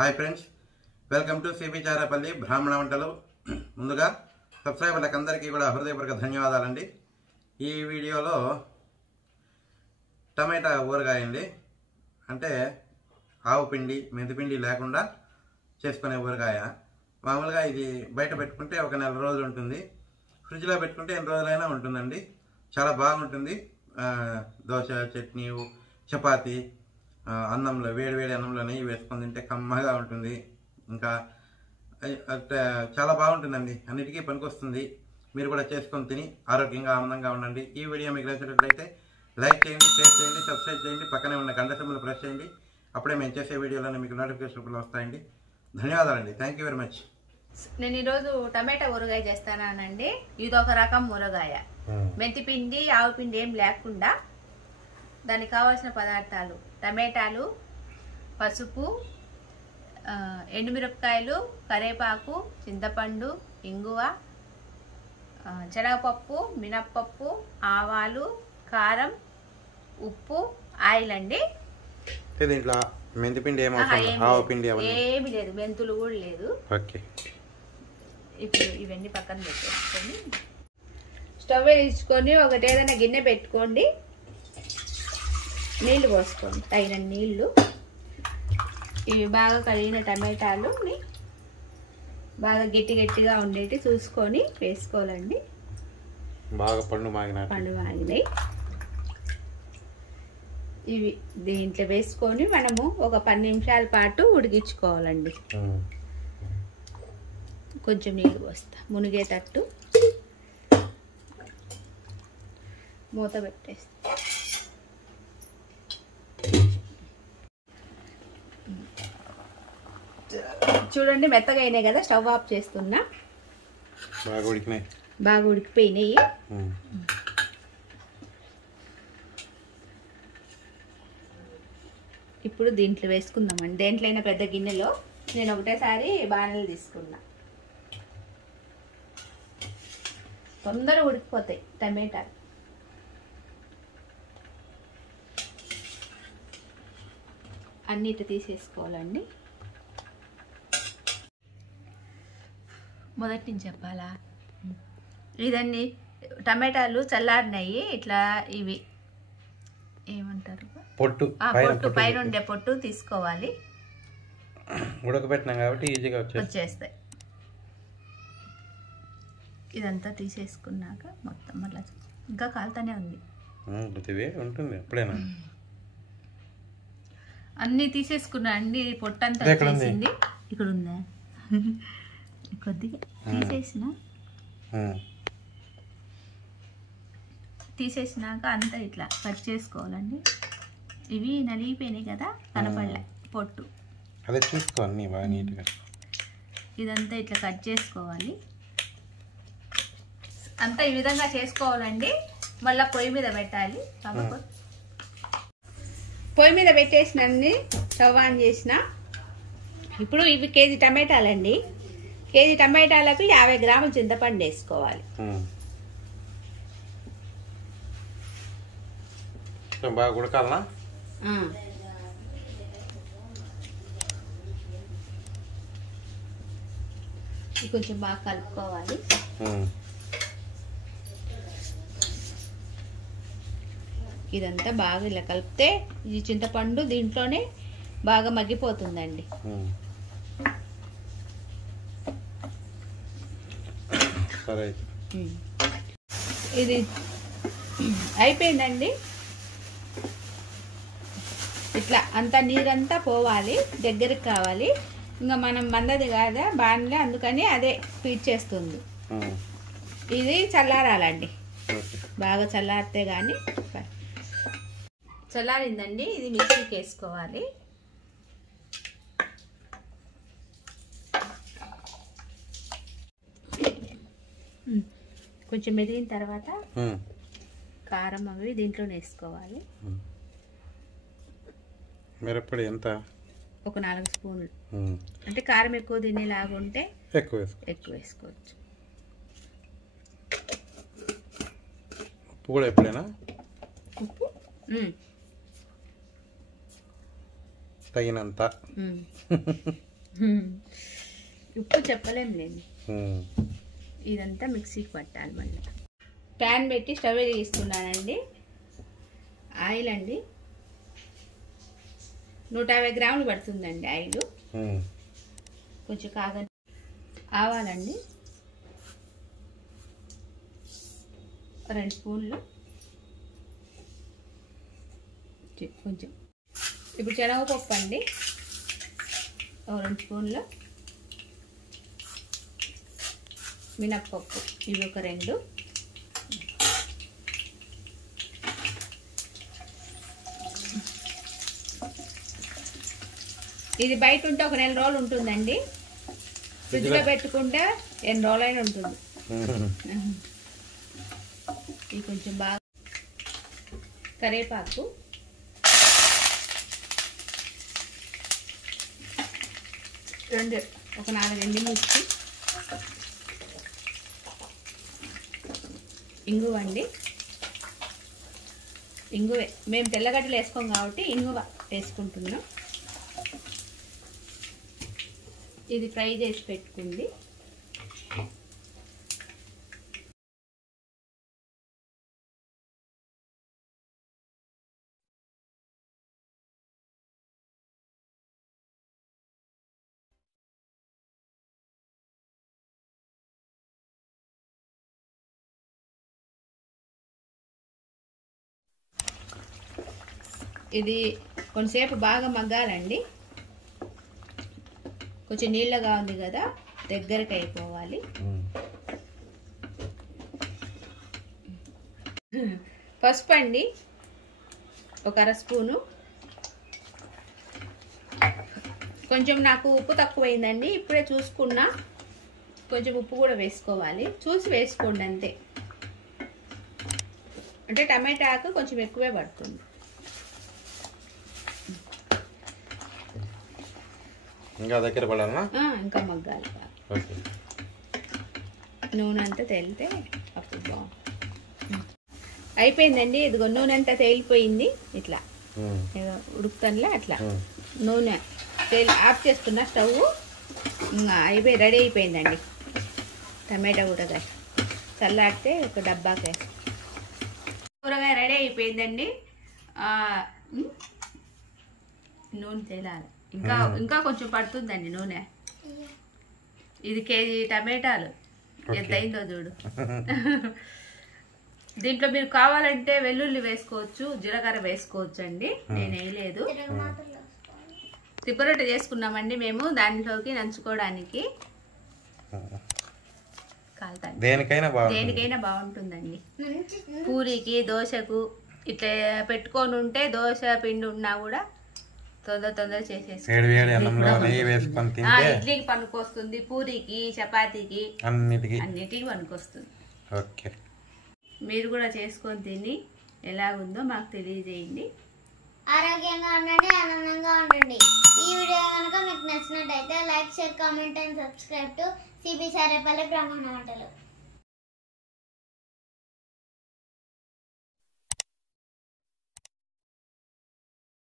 Hi friends, welcome to cbcharepalli బ్రాహ్మణవంటలు. ముందుగా సబ్స్క్రైబర్లకు అందరికీ కూడా హృదయపూర్వక ధన్యవాదాలండి. ఈ వీడియోలో టమాటా ఊరగాయ అండి, అంటే ఆవు పిండి మెంతిపిండి లేకుండా చేసుకునే ఊరగాయ. మామూలుగా ఇది బయట పెట్టుకుంటే ఒక నెల రోజులు ఉంటుంది, ఫ్రిడ్జ్లో పెట్టుకుంటే ఎన్ని రోజులైనా ఉంటుందండి. చాలా బాగుంటుంది. దోశ, చట్నీ, చపాతి, అన్నంలో వేడి అన్నంలో నెయ్యి వేసుకొని తింటే కమ్మగా ఉంటుంది. ఇంకా చాలా బాగుంటుందండి, అన్నిటికీ పనికొస్తుంది. మీరు కూడా చేసుకొని తిని ఆరోగ్యంగా ఆనందంగా ఉండండి. ఈ వీడియో మీకు నచ్చినట్లయితే లైక్ చేయండి, షేర్ చేయండి, సబ్స్క్రైబ్ చేయండి, పక్కనే ఉన్న గంట సింబల్ ప్రెస్ చేయండి. అప్పుడే మేము చేసే వీడియోలన్నీ మీకు నోటిఫికేషన్ వస్తాయండి. ధన్యవాదాలండి. Thank you very much. నేను ఈరోజు టమాటా ఊరగాయ చేస్తానండి. ఇది ఒక రకం ఊరగాయ, మెంతిపిండి ఆవు పిండి ఏం లేకుండా. దానికి కావాల్సిన పదార్థాలు: టమాటాలు, పసుపు, ఎండుమిరపకాయలు, కరివేపాకు, చింతపండు, ఇంగువ, శనగపప్పు, మినప్పప్పు, ఆవాలు, కారం, ఉప్పు, ఆయిల్ అండి. దీంట్లో మెంతిపిండి ఏమీ లేదు, మెంతులు కూడా లేదు. ఇప్పుడు ఇవన్నీ పక్కన పెట్టేసుకొని స్టవ్ వేసుకొని ఒకటి ఏదైనా గిన్నె పెట్టుకోండి. నీళ్లు పోసుకోండి, తగిన నీళ్లు. ఇవి బాగా కడిగిన టమాటాలు బాగా గట్టిగా ఉండేటి చూసుకొని వేసుకోవాలండి. బాగా పండు మాగినాయి. ఇవి దీంట్లో వేసుకొని మనము ఒక 10 నిమిషాల పాటు ఉడికించుకోవాలండి. కొంచెం నీళ్ళు పోస్తా, మునిగేటట్టు మూత పెట్టేస్తా. చూడండి, మెత్తగా అయినాయి కదా. స్టవ్ ఆఫ్ చేస్తున్నా. బాగా ఉడికిపోయినాయి. ఇప్పుడు దీంట్లో వేసుకుందామండి. దేంట్లో అయినా పెద్ద గిన్నెలో. నేను ఒకటేసారి బాణలు తీసుకున్నా. తొందరగా ఉడికిపోతాయి టమాటాలు. అన్నిటి తీసేసుకోవాలండి. మొదటి నుంచి చెప్పాలా? ఇదండి, టమాటాలు చల్లారినాయి. ఇట్లా ఇవి ఏమంటారు, పొట్టు పైన ఉండే పొట్టు తీసుకోవాలి. ఉడకబెట్టినాం కాబట్టి ఈజీగా వచ్చేస్తాయి. ఇదంతా తీసేసుకున్నాక మొత్తం మళ్ళీ ఇంకా కాలుతానే ఉంది. ఎప్పుడైనా అన్నీ తీసేసుకున్నా అండి. పొట్టంతా వచ్చేసింది. ఇక్కడ ఉందా? కొద్దిగా తీసేసినాక అంతా ఇట్లా కట్ చేసుకోవాలండి. ఇవి నలిగిపోయినాయి కదా, కనపడలే పొట్టు. అదే చూసుకోవాలి బాగా నీట్గా. ఇదంతా ఇట్లా కట్ చేసుకోవాలి. అంతా ఈ విధంగా చేసుకోవాలండి. మళ్ళీ పొయ్యి మీద పెట్టాలి. పొయ్యి మీద పెట్టేసినండి, స్టవ్ ఆన్ చేసిన. ఇప్పుడు ఇవి కేజీ టమాటాలండి. కేజీ టమాటాలకు 50 గ్రాముల చింతపండు వేసుకోవాలి. బాగా ఉడకాలనా? కొంచెం బాగా కలుపుకోవాలి. ఇదంతా బాగా ఇలా కలిపితే ఈ చింతపండు దీంట్లోనే బాగా మగ్గిపోతుందండి. ఇది అయిపోయిందండి. ఇట్లా అంతా నీరంతా పోవాలి, దగ్గరికి కావాలి. ఇంకా మనం మందది కాదా బాణలే, అందుకని అదే పీల్చేస్తుంది. ఇది చల్లారాలండి, బాగా చల్లారితే కానీ. చల్లారిందండి, ఇది మిక్సీకి వేసుకోవాలి. కొంచెం మెదిగిన తర్వాత కారం అవి దీంట్లోనే వేసుకోవాలి. మిరప్పొడి ఎంత? ఒక 4 స్పూన్లు. అంటే కారం ఎక్కువ తినేలాగా ఉంటే ఎక్కువ వేసుకోవచ్చు. ఉప్పు కూడా ఎప్పుడైనా? ఉప్పు తగినంత. ఉప్పు చెప్పలేం లేదు. ఇదంతా మిక్సీకి పట్టాలి. మళ్ళీ ప్యాన్ పెట్టి స్టవ్ వెలిగిస్తున్నానండి. ఆయిల్ అండి 150 గ్రాములు పడుతుందండి ఆయిల్. కొంచెం కాగని ఆవాలండి 2 స్పూన్లు. కొంచెం ఇప్పుడు శనగపప్పు అండి 2 స్పూన్లు. మినప్పప్పు ఇవి ఒక 2. ఇది బయట ఉంటే ఒక 4 రోజులు ఉంటుందండి. ఫ్రిడ్జ్లో పెట్టుకుంటే 8 రోజులైనా ఉంటుంది. ఇది కొంచెం బాగా కరివేపాకు, ఒక 4 ఎండుమిర్చి, ఇంగువ అండి. ఇంగువే మేము తెల్లగడ్డలు వేసుకోం కాబట్టి ఇంగువ వేసుకుంటున్నాం. ఇది ఫ్రై చేసి పెట్టుకుంది. ఇది కొంతసేపు బాగా మగ్గాలండి. కొంచెం నీళ్ళగా ఉంది కదా, దగ్గరికి అయిపోవాలి. పసుపు అండి ఒక 1/2 స్పూను. కొంచెం నాకు ఉప్పు తక్కువైందండి, ఇప్పుడే చూసుకున్నా. కొంచెం ఉప్పు కూడా వేసుకోవాలి, చూసి వేసుకోండి అంతే. అంటే టమాటాకు కొంచెం ఎక్కువే పడుతుంది. ఇంకా దగ్గర పడాలనా? ఇంకా మగ్గాలి. నూనె అంతా తేలితే అప్పుడు బాగుంది. అయిపోయిందండి. ఇదిగో నూనె అంతా తేలిపోయింది. ఇట్లా ఉడుకుతానులే అట్లా నూనె ఆఫ్ చేస్తున్నా స్టవ్. రెడీ అయిపోయిందండి టమాటా ఊరగాయ. చల్లారితే ఒక డబ్బాకే ఊరగాయ రెడీ అయిపోయిందండి. నూనె తేలాలి. ఇంకా కొంచెం పడుతుందండి నూనె. ఇది కేజీ టమాటాలు ఎంత అయిందో చూడు. దీంట్లో మీరు కావాలంటే వెల్లుల్లి వేసుకోవచ్చు, జీలకర్ర వేసుకోవచ్చు అండి. నేను వేయలేదు. తిప్పరొట్టె చేసుకున్నామండి మేము, దాంట్లోకి నంచుకోవడానికి. దేనికైనా బాగుంటుందండి. పూరికి, దోశకు ఇట్లా పెట్టుకొని ఉంటే దోశ పిండి ఉన్నా కూడా తొందర చేసేసుకోవాలి. ఇడ్లీకి పనికొస్తుంది, పూరికి, చపాతీకి, అన్నిటికి పనికొస్తుంది. మీరు కూడా చేసుకొని తిని ఎలా ఉందో మాకు తెలియజేయండి. ఆరోగ్యంగా ఉండండి, ఆనందంగా ఉండండి. ఈ వీడియో కనుక మీకు నచ్చినట్టయితే like, share, comment and subscribe to cbcharepalli బ్రహ్మణ వంటలు.